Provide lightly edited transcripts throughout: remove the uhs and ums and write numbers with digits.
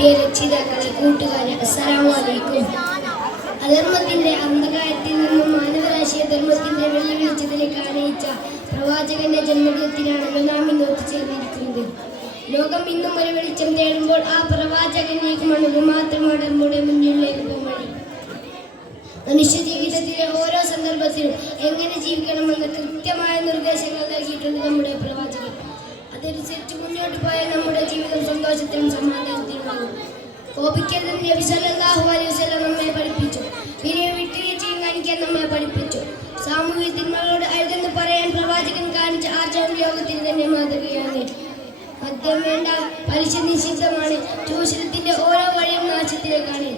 പ്രിയ രക്ഷിതാക്കളെ, കൂട്ടുകാരെ, അസ്സലാമു അലൈക്കും. അധർമ്മത്തിന്റെ അന്ധകാരത്തിൽ നിന്നും മാനവരാശിയെ ധർമ്മത്തിന്റെ വെള്ളി വെളിച്ചത്തിലേക്ക് ആനയിച്ച പ്രവാചകന്റെ ജന്മദിനത്തിനാണല്ലോ നാം ഇന്ന് ഒത്തുചേർന്നിരിക്കുന്നത്. ലോകം ഇന്നും ഒരു വെളിച്ചം തേടുമ്പോൾ ആ പ്രവാചകനിലേക്ക് മണുക മാത്രമാണ് നമ്മുടെ മുന്നിലേക്ക് പോകണം. മനുഷ്യ ജീവിതത്തിലെ ഓരോ സന്ദർഭത്തിലും എങ്ങനെ ജീവിക്കണമെന്ന് കൃത്യമായ നിർദ്ദേശങ്ങൾ നൽകിയിട്ടുണ്ട് നമ്മുടെ പ്രവാചകൻ. അതനുസരിച്ച് മുന്നോട്ട് പോയാൽ നമ്മുടെ ജീവിതം സന്തോഷത്തിലും സമാധാനത്തിലുമാകും. കോപിക്കരുതെന്ന് നബി സല്ലല്ലാഹു അലൈഹി വസല്ലം നമ്മെ പഠിപ്പിച്ചു. വിട്ടുവീഴ്ചയും കാണിക്കാൻ നമ്മെ പഠിപ്പിച്ചു. സാമൂഹ്യ തിന്മകളോട് അരുതെന്ന് പറയാൻ പ്രവാചകൻ കാണിച്ച ആചാര ലോകത്തിന് തന്നെ മാതൃകയാണ്. മദ്യം വേണ്ട, പലിശ നിഷിദ്ധമാണ്, ചൂഷണത്തിന്റെ ഓരോ വഴിയും നാശത്തിലേക്കാണ്.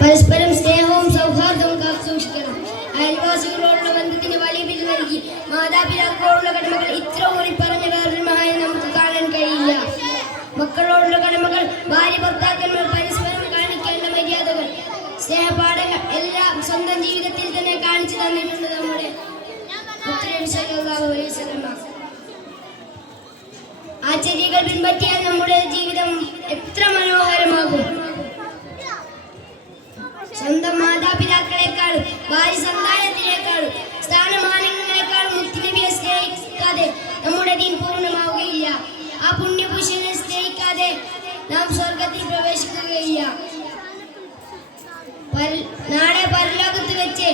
പരസ്പരം സ്നേഹവും സൗഹാർദ്ദവും കാത്തുസൂക്ഷിക്കണം. അയൽവാസികളോടുള്ള ബന്ധത്തിന് വലിയ വില നൽകി മാതാപിതാക്കളോടുള്ള കടമകൾ ഇത്ര ഊറി പറഞ്ഞ വേറൊരു മഹാനെ നമുക്ക് കാണാൻ കഴിയില്ല. മക്കളോടുള്ള കടമകൾ, ഭാര്യ ഭർത്താക്കന്മാർ പരസ്പരം കാണിക്കേണ്ട മര്യാദകൾ, സ്നേഹപാഠങ്ങൾ എല്ലാം സ്വന്തം ജീവിതത്തിൽ തന്നെ കാണിച്ചു തന്നിട്ടുണ്ട് നമ്മുടെ നബി സല്ലല്ലാഹു അലൈഹി വസല്ലം. ആ ചര്യകൾ പിൻപറ്റിയാൽ നമ്മുടെ ജീവിതം എത്ര മനോഹരമാകും. സ്വന്തം മാതാപിതാക്കളെക്കാളും ഭാര്യ സന്താനത്തിനേക്കാളും സ്ഥാനമാനങ്ങളെക്കാളും മുത്തുനബിയെ സ്നേഹിക്കാതെ നമ്മുടെ ദീൻ പൂർണ്ണമാവുകയില്ല. ആ പുണ്യപുരുഷനെ സ്നേഹിക്കാതെ നാം സ്വർഗത്തിൽ പ്രവേശിക്കുകയില്ല. നാളെ പരലോകത്ത് വെച്ച്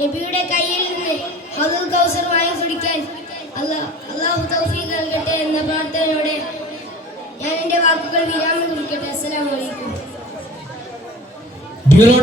നബിയുടെ കയ്യിൽ നിന്ന് ഹൗദുൽ കൗസർ വാങ്ങി കുടിക്കാൻ അല്ലാഹു തൗഫീഖ് നൽകട്ടെ എന്ന പ്രാർത്ഥനയോടെ ഞാൻ എൻ്റെ വാക്കുകൾ വിരാമം കുറിക്കട്ടെ. അസ്സലാമു അലൈക്കും.